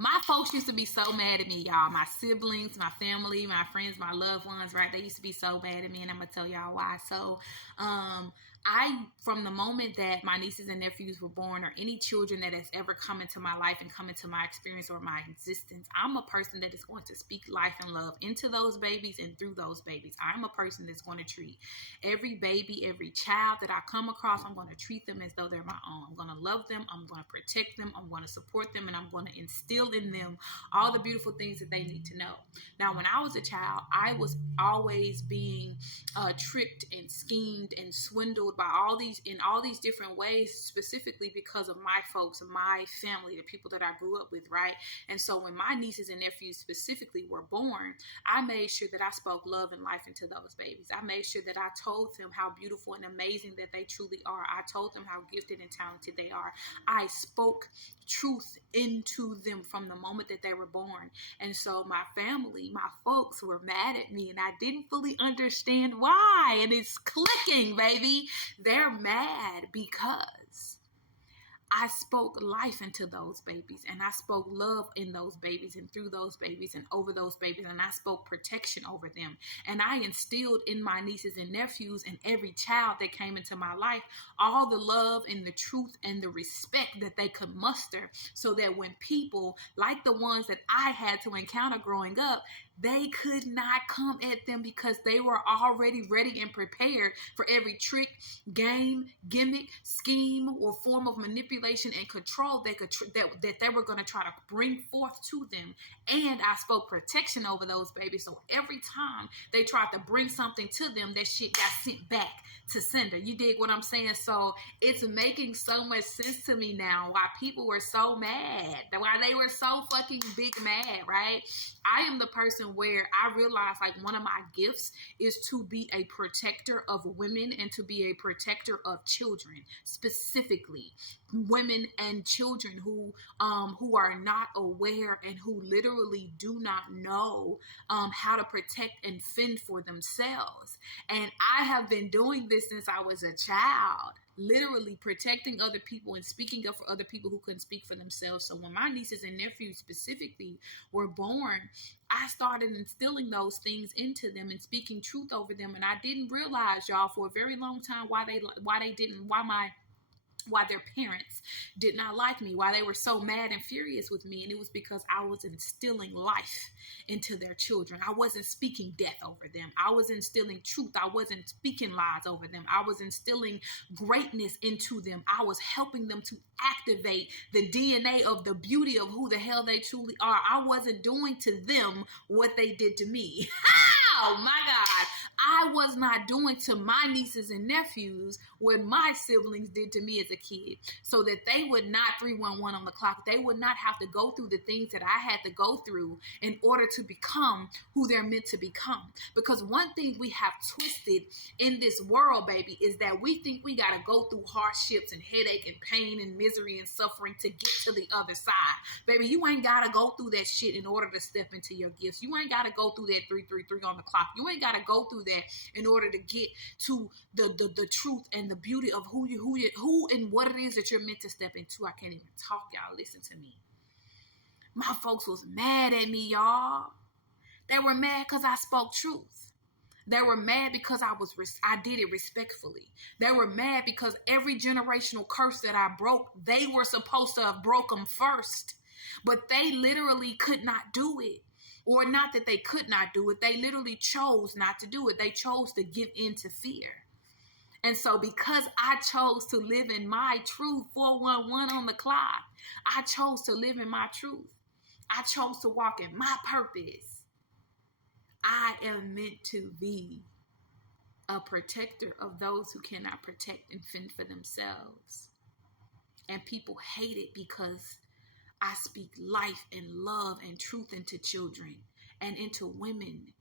My folks used to be so mad at me, y'all. My siblings, my family, my friends, my loved ones, right? They used to be so mad at me, and I'm gonna tell y'all why. So, from the moment that my nieces and nephews were born, or any children that has ever come into my life and come into my experience or my existence, I'm a person that is going to speak life and love into those babies and through those babies. I'm a person that's going to treat every baby, every child that I come across, I'm going to treat them as though they're my own. I'm going to love them. I'm going to protect them. I'm going to support them, and I'm going to instill in them all the beautiful things that they need to know. Now, when I was a child, I was always being tricked and schemed and swindled by all these different ways, specifically because of my folks, my family, the people that I grew up with, right? And so when my nieces and nephews specifically were born, I made sure that I spoke love and life into those babies. I made sure that I told them how beautiful and amazing that they truly are. I told them how gifted and talented they are. I spoke truth into them from the moment that they were born. And so my family, my folks were mad at me, and I didn't fully understand why. And it's clicking, baby. They're mad because I spoke life into those babies, and I spoke love in those babies and through those babies and over those babies, and I spoke protection over them. And I instilled in my nieces and nephews and every child that came into my life all the love and the truth and the respect that they could muster, so that when people like the ones that I had to encounter growing up, they could not come at them, because they were already ready and prepared for every trick, game, gimmick, scheme, or form of manipulation and control that they were going to try to bring forth to them. And I spoke protection over those babies. So every time they tried to bring something to them, that shit got sent back to sender. You dig what I'm saying? So it's making so much sense to me now why people were so mad, why they were so fucking big mad, right? I am the person where I realized, like, one of my gifts is to be a protector of women and to be a protector of children, specifically women and children who are not aware and who literally do not know how to protect and fend for themselves. And I have been doing this since I was a child, literally protecting other people and speaking up for other people who couldn't speak for themselves. So when my nieces and nephews specifically were born, I started instilling those things into them and speaking truth over them. And I didn't realize, y'all, for a very long time why their parents did not like me, why they were so mad and furious with me. And it was because I was instilling life into their children. I wasn't speaking death over them. I was instilling truth. I wasn't speaking lies over them. I was instilling greatness into them. I was helping them to activate the DNA of the beauty of who the hell they truly are. I wasn't doing to them what they did to me. Oh my God. I was not doing to my nieces and nephews what my siblings did to me as a kid, so that they would not 311 on the clock. They would not have to go through the things that I had to go through in order to become who they're meant to become. Because one thing we have twisted in this world, baby, is that we think we got to go through hardships and headache and pain and misery and suffering to get to the other side. Baby, you ain't got to go through that shit in order to step into your gifts. You ain't got to go through that 333 on the clock. You ain't got to go through that in order to get to the truth and the beauty of who and what it is that you're meant to step into. I can't even talk, y'all. Listen to me. My folks was mad at me, y'all. They were mad because I spoke truth. They were mad because I did it respectfully. They were mad because every generational curse that I broke, they were supposed to have broke them first. But they literally could not do it. Or not that they could not do it. They literally chose not to do it. They chose to give in to fear. And so because I chose to live in my truth, 411 on the clock, I chose to live in my truth. I chose to walk in my purpose. I am meant to be a protector of those who cannot protect and fend for themselves. And people hate it because I speak life and love and truth into children and into women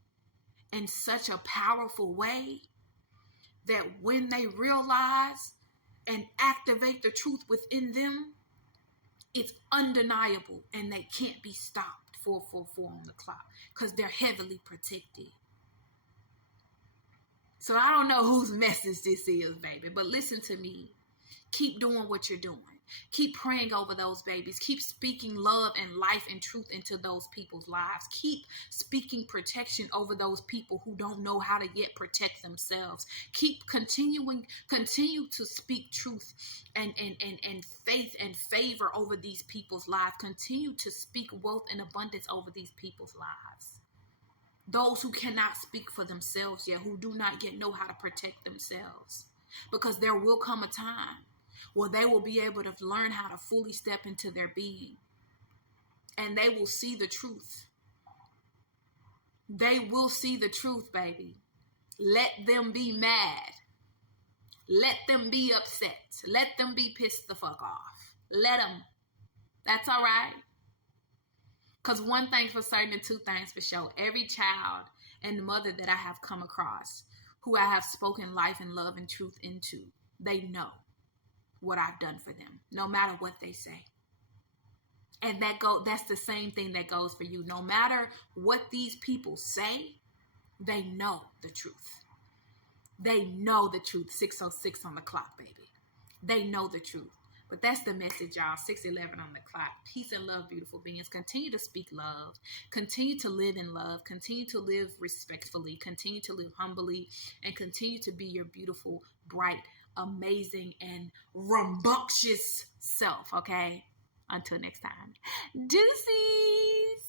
in such a powerful way that when they realize and activate the truth within them, it's undeniable and they can't be stopped 444 on the clock because they're heavily protected. So I don't know whose message this is, baby, but listen to me. Keep doing what you're doing. Keep praying over those babies. Keep speaking love and life and truth into those people's lives. Keep speaking protection over those people who don't know how to yet protect themselves. Continue to speak truth and faith and favor over these people's lives. Continue to speak wealth and abundance over these people's lives. Those who cannot speak for themselves yet, who do not yet know how to protect themselves. Because there will come a time where they will be able to learn how to fully step into their being. And they will see the truth. They will see the truth, baby. Let them be mad. Let them be upset. Let them be pissed the fuck off. Let them. That's all right. Because one thing for certain and two things for sure. Every child and mother that I have come across who I have spoken life and love and truth into, they know what I've done for them, no matter what they say. And that's the same thing that goes for you. No matter what these people say, they know the truth. They know the truth. 6:06 on the clock, baby. They know the truth. But that's the message, y'all. 6:11 on the clock. Peace and love, beautiful beings. Continue to speak love. Continue to live in love. Continue to live respectfully. Continue to live humbly. And continue to be your beautiful, bright, amazing, and rambunctious self, okay? Until next time. Deuces!